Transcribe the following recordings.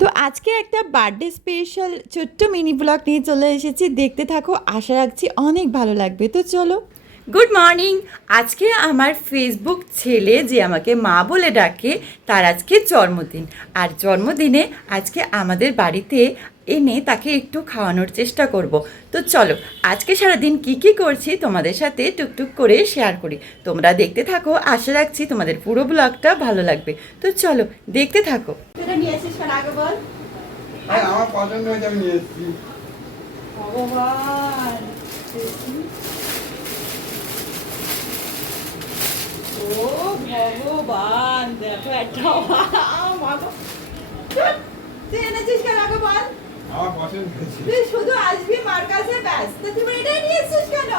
তো আজকে একটা বার্থডে স্পেশাল ছোট্ট মিনি ব্লগ নিয়ে চলে এসেছি, দেখতে থাকো, আশা রাখছি অনেক ভালো লাগবে। তো চলো। Good morning. আজকে আমার ফেসবুক ছেলে যে আমাকে মা বলে ডাকে, তার আজকে জন্মদিন। আর জন্মদিনে আজকে আমাদের বাড়িতে এনে তাকে একটু খাওয়ানোর চেষ্টা করব। তো চলো আজকে সারাদিন কি কি করছি তোমাদের সাথে টুকটুক করে শেয়ার করি। তোমরা দেখতে থাকো, আশা রাখছি তোমাদের পুরো ব্লগটা ভালো লাগবে। তো চলো দেখতে থাকো। এটা নিয়ে এসেছিস কেন আগে বল। আমার পছন্দ হয়েছে আমি নিয়ে এসেছি। ভগবান, ও ভগবান, দেখো একটা তুই এনেছিস কেন আগে বল। আমার পছন্দ হয়েছে। তুই শুধু আসবি মার কাছে, ব্যাস। তো তুই এটাই নিয়ে এসেছিস কেন?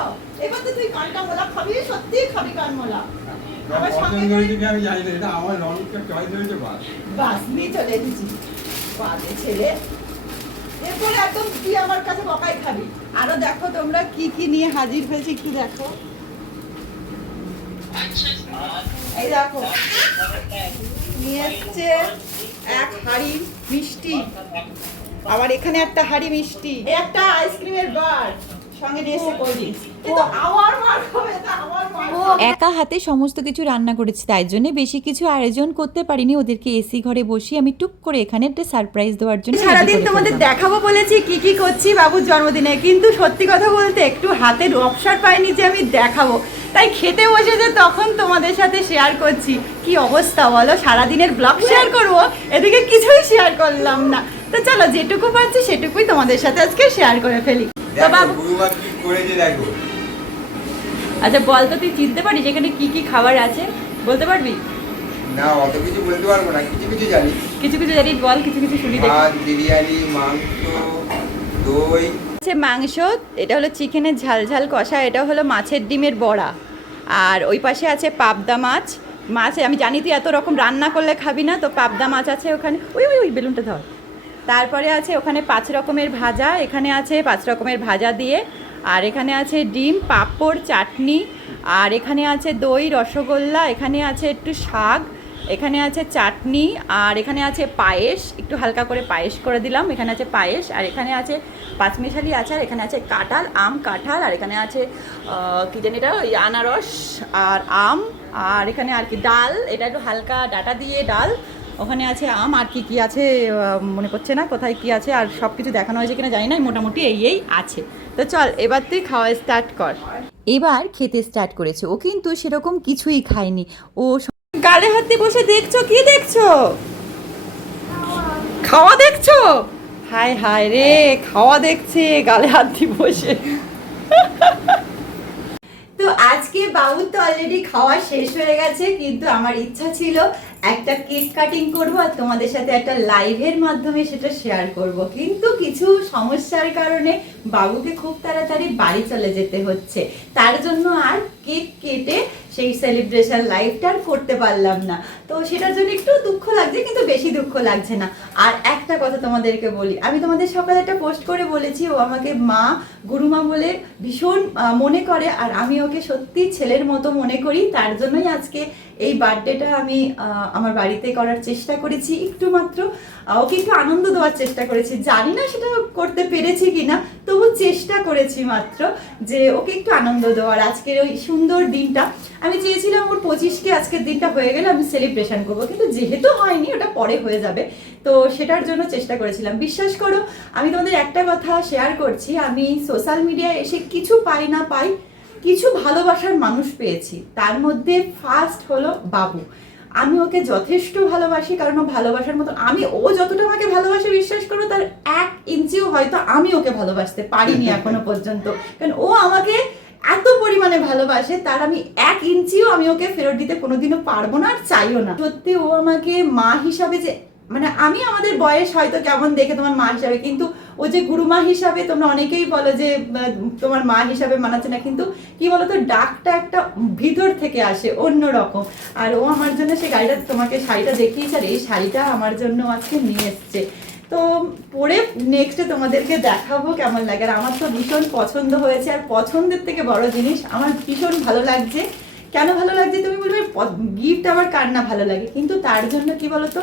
এবার তো তুই কানটা মোলা খাবি, সত্যি খাবি কান মোলা। আমার সঙ্গে পছন্দ হয়েছে কি আমি জানি না, এটা আমার রনিকের চয়েস হয়েছে বাস। বাস নিয়ে চলে এসেছি। বাজে ছেলে। এরপরে একদম তুই আমার কাছে বকাই খাবি। আরো দেখো তোমরা কি কি নিয়ে হাজির হয়েছে, একটু দেখো। এই দেখো নিয়ে এসছে এক হাঁড়ি মিষ্টি, আবার এখানে একটা হাঁড়ি মিষ্টি, একটা আইসক্রিমের বার, সঙ্গে নিয়ে এসছে কোল্ড ড্রিঙ্কস। কিন্তু আমার মার খাবে, এটা আমার মার খাবে। একা হাতে সমস্ত কিছু রান্না করেছি, তাই জন্য বেশি কিছু আয়োজন করতে পারিনি। ওদেরকে এসি ঘরে বসিয়ে আমি টুক করে এখানে একটা সারপ্রাইজ দেওয়ার জন্য সারাদিন তোমাদের দেখাবো বলেছি কি কি করছি বাবুর জন্মদিনে, কিন্তু সত্যি কথা বলতে একটু হাতের অবসর পাইনি যে আমি দেখাবো। তাই খেতে বসেছে তখন তোমাদের সাথে শেয়ার করছি। কি অবস্থা বলো, সারাদিনের ব্লগ শেয়ার করবো, এদিকে কিছুই শেয়ার করলাম না। তো চলো যেটুকু পারছি সেটুকুই তোমাদের সাথে আজকে শেয়ার করে ফেলি। তো বাবু কি করেছে দেখো। আচ্ছা বল তো, তুই চিনতে পারিস এখানে কি কি খাবার আছে, বলতে পারবি? না অত কিছু বলতে পারবো না, কিছু কিছু জানি। কিছু কিছু জানিস, বল কিছু কিছু শুনি দেখি। ভাত, বিরিয়ানি, মাংস, দই। আছে মাংস, এটা হলো চিকেনের ঝাল ঝাল কষা, এটা হলো মাছের ডিমের বড়া, আর ওই পাশে আছে পাবদা মাছ। মাছ আমি জানি তুই এত রকম রান্না করলে খাবি না, তো পাবদা মাছ আছে ওখানে। ওই ওই ওই বেলুনটা ধর। তারপরে আছে ওখানে 5 রকমের ভাজা, এখানে আছে 5 রকমের ভাজা দিয়ে, আর এখানে আছে ডিম, পাঁপড়, চাটনি, আর এখানে আছে দই, রসগোল্লা, এখানে আছে একটু শাক, এখানে আছে চাটনি, আর এখানে আছে পায়েস, একটু হালকা করে পায়েস করে দিলাম। এখানে আছে পায়েস, আর এখানে আছে পাঁচমিশালি আচার, এখানে আছে কাঁঠাল, আম কাঁঠাল, আর এখানে আছে কী জানি এটা, ওই আনারস আর আম, আর এখানে আর কি ডাল, এটা একটু হালকা ডাটা দিয়ে ডাল, ওখানে আছে আম, আর কি কি আছে মনে পড়ছে না কোথায় কি আছে, আর সব কিছু দেখানো হয়েছে কিনা জানি না, মোটামুটি এই আছে। তো চল এবার তুই খাওয়া স্টার্ট কর। এবার খেতে স্টার্ট করেছে ও, কিন্তু সেরকম কিছুই খায়নি ও। গালে হাত দিয়ে বসে দেখছো, কি দেখছো? খাওয়া দেখছো? হায় হায় রে, খাওয়া দেখছে গালে হাত দিয়ে বসে। তো আজকে বাবুর তো অলরেডি খাওয়া শেষ হয়ে গেছে, কিন্তু আমার ইচ্ছা ছিল একটা কেক কাটিং করব আর তোমাদের সাথে একটা লাইভের মাধ্যমে সেটা শেয়ার করব, কিন্তু কিছু সমস্যার কারণে বাবুকে খুব তাড়াতাড়ি বাড়ি চলে যেতে হচ্ছে, তার জন্য আর কেক কেটে সেই সেলিব্রেশন লাইভটা আর করতে পারলাম না। তো সেটার জন্য একটু দুঃখ লাগছে, কিন্তু বেশি দুঃখ লাগছে না। আর একটা কথা তোমাদেরকে বলি, আমি তোমাদের সকালে একটা পোস্ট করে বলেছি ও আমাকে মা, গুরুমা বলে ভীষণ মনে করে, আর আমি ওকে সত্যি ছেলের মতো মনে করি। তার জন্যই আজকে এই বার্থডেটা আমি আমার বাড়িতে করার চেষ্টা করেছি, একটু মাত্র ওকে একটু আনন্দ দেওয়ার চেষ্টা করেছি। জানি না সেটা করতে পেরেছি কিনা, তবু চেষ্টা করেছি মাত্র যে ওকে একটু আনন্দ দেওয়ার। আজকের ওই সুন্দর দিনটা আমি চেয়েছিলাম ওর 25কে আজকের দিনটা হয়ে গেলে আমি সেলিব্রেশন করবো, কিন্তু যেহেতু হয়নি, ওটা পরে হয়ে যাবে, তো সেটার জন্য চেষ্টা করেছিলাম। বিশ্বাস করো, আমি তোমাদের একটা কথা শেয়ার করছি, আমি সোশ্যাল মিডিয়ায় এসে কিছু পাই না পাই, কিছু ভালোবাসার মানুষ পেয়েছি। তার মধ্যে ফার্স্ট হলো বাবু। আমি ওকে যথেষ্ট ভালোবাসি, কারণ ও ভালোবাসার মতো, আমি ও যতটা আমাকে ভালোবাসে বিশ্বাস করো তার 1 ইঞ্চিও হয়তো আমি ওকে ভালোবাসতে পারিনি এখনো পর্যন্ত, কারণ ও আমাকে এত পরিমাণে ভালোবাসে, তার আমি 1 ইঞ্চিও আমি ওকে ফেরত দিতে কোনোদিনও পারবো না, আর চাইও না। সত্যি ও আমাকে মা হিসাবে, যে মানে আমি আমাদের বয়স হয়তো কেমন দেখে তোমার মা হিসাবে, কিন্তু ও যে গুরুমা হিসাবে, তোমরা অনেকেই বলো যে তোমার মা হিসাবে মানাচ্ছে না, কিন্তু কি বলতো, ডাকটা একটা ভিতর থেকে আসে অন্য রকম। আর ও আমার জন্য সেই গাড়িটা, তোমাকে শাড়িটা দেখিয়েছে, আর এই শাড়িটা আমার জন্য আজকে নিয়ে এসছে, তো পরে নেক্সটে তোমাদেরকে দেখাবো কেমন লাগে। আর আমার তো ভীষণ পছন্দ হয়েছে, আর পছন্দের থেকে বড় জিনিস আমার ভীষণ ভালো লাগছে কেন ভালো লাগছে তুমি বলবে, গিফট আবার কার না ভালো লাগে, কিন্তু তার জন্য কি বলতো,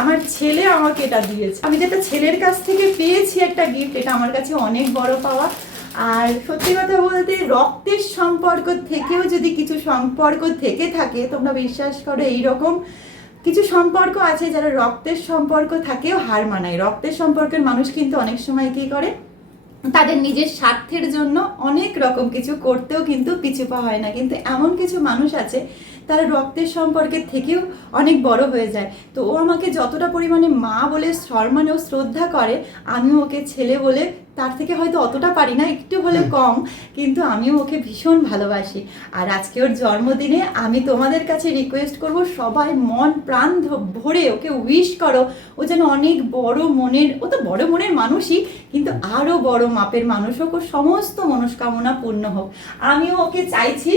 আমার ছেলে আমাকে এটা দিয়েছে। আমি যেটা ছেলের কাছ থেকে পেয়েছি একটা গিফট, এটা আমার কাছে অনেক বড় পাওয়া। আর সত্যি কথা বলতে, রক্তের সম্পর্ক থেকেও যদি কিছু সম্পর্ক থেকে থাকে, তোমরা বিশ্বাস করো এইরকম কিছু সম্পর্ক আছে যারা রক্তের সম্পর্ক থাকেও হার মানায়। রক্তের সম্পর্কের মানুষ কিন্তু অনেক সময় কি করে, তাদের নিজের স্বার্থের জন্য অনেক রকম কিছু করতেও কিন্তু পিছু পা হয় না। কিন্তু এমন কিছু মানুষ আছে তারা রক্তের সম্পর্কের থেকেও অনেক বড় হয়ে যায়। তো ও আমাকে যতটা পরিমাণে মা বলে সম্মান ও শ্রদ্ধা করে, আমিও ওকে ছেলে বলে তার থেকে হয়তো অতটা পারি না, একটু হলেও কম, কিন্তু আমিও ওকে ভীষণ ভালোবাসি। আর আজকে ওর জন্মদিনে আমি তোমাদের কাছে রিকোয়েস্ট করব, সবাই মন প্রাণ ভরে ওকে উইশ করো। ও যেন অনেক বড় মনের, ও তো বড় মনের মানুষই, কিন্তু আরও বড় মাপের মানুষ হোক, ওর সমস্ত মনস্কামনা পূর্ণ হোক। আমিও ওকে চাইছি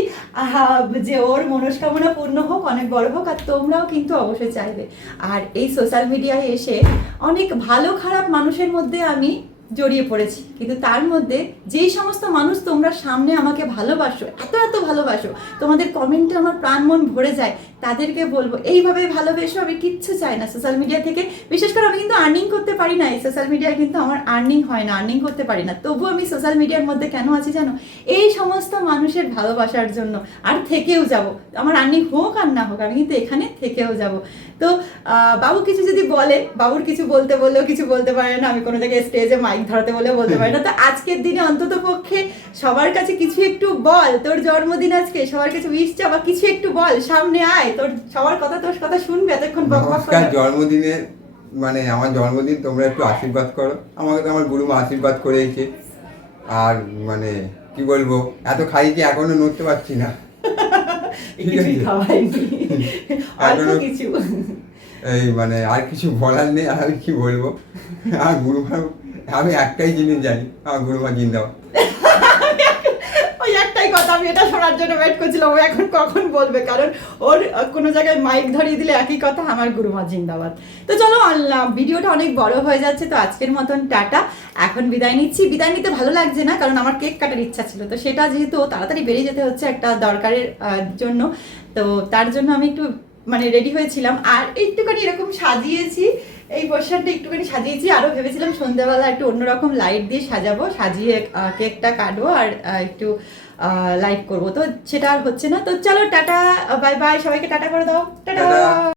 যে ওর মনস্কামনা পূর্ণ হোক, অনেক বড় হোক, আর তোমরাও কিন্তু অবশ্যই চাইবে। আর এই সোশ্যাল মিডিয়ায় এসে অনেক ভালো খারাপ মানুষের মধ্যে আমি জড়িয়ে পড়েছি, কিন্তু তার মধ্যে যেই সমস্ত মানুষ তোমরা সামনে আমাকে ভালোবাসো, এত এত ভালোবাসো, তোমাদের কমেন্টে আমার প্রাণ মন ভরে যায়, তাদেরকে বলবো এইভাবে ভালোবেসো। আমি কিচ্ছু চাই না সোশ্যাল মিডিয়া থেকে। বিশেষ করে আমি কিন্তু আর্নিং করতে পারি না, এই সোশ্যাল মিডিয়ায় কিন্তু আমার আর্নিং হয় না, আর্নিং করতে পারি না। তবুও আমি সোশ্যাল মিডিয়ার মধ্যে কেন আছি জানো? এই সমস্ত মানুষের ভালোবাসার জন্য। আর থেকেও যাব, আমার আর্নিং হোক আর না হোক, আমি কিন্তু এখানে থেকেও যাব। তো বাবু কিছু যদি বলে, বাবুর কিছু বলতে বললেও কিছু বলতে পারে না, আমি কোনো জায়গায় স্টেজে মাইক ধরাতে বলেও বলতে পারি না। তো আজকের দিনে অন্তত পক্ষে সবার কাছে কিছু একটু বল, তোর জন্মদিন আজকে, সবার কাছে উইশ চা বা কিছু একটু বল, সামনে আয়, তোর সবার কথা, তোর কথা শুনবে এতক্ষণ বক বক করে। জন্মদিনে মানে আমার জন্মদিন তোমরা একটু আশীর্বাদ করো আমাকে, তো আমার গুরুমা আশীর্বাদ করেছে। আর মানে কি বলবো, এত খাইছি এখনো নড়তে পারছি না, কিছুই খাওয়াইনি, অল্প কিছু। এই মানে আর কিছু বলার নেই, আর কি বলবো। আর গুরুমা, আমি একটাই জিনিস জানি, আমার গুরুমা জিন্দাবাদ। ওই একটাই কথা, আমি এটা শোনার জন্য ওয়েট করছিলাম ও এখন কখন বলবে, কারণ ওর কোনো জায়গায় মাইক ধরিয়ে দিলে একই কথা, আমার গুরুমা জিন্দাবাদ। তো চলো, ভিডিওটা অনেক বড় হয়ে যাচ্ছে, তো আজকের মতন টাটা, এখন বিদায় নিচ্ছি। বিদায় নিতে ভালো লাগছে না, কারণ আমার কেক কাটার ইচ্ছা ছিল, তো সেটা যেহেতু তাড়াতাড়ি বেরিয়ে যেতে হচ্ছে একটা দরকারের জন্য, তো তার জন্য আমি একটু মানে রেডি হয়েছিলাম। আর একটুখানি এরকম সাজিয়েছি, এই পোশাকটা একটুখানি সাজিয়েছি, আরও ভেবেছিলাম সন্ধ্যাবেলা একটু অন্যরকম লাইট দিয়ে সাজাবো, সাজিয়ে কেকটা কাটবো আর একটু লাইট করবো, তো সেটা আর হচ্ছে না। তো চলো টাটা, বাই বাই, সবাইকে টাটা করে দাও, টাটা।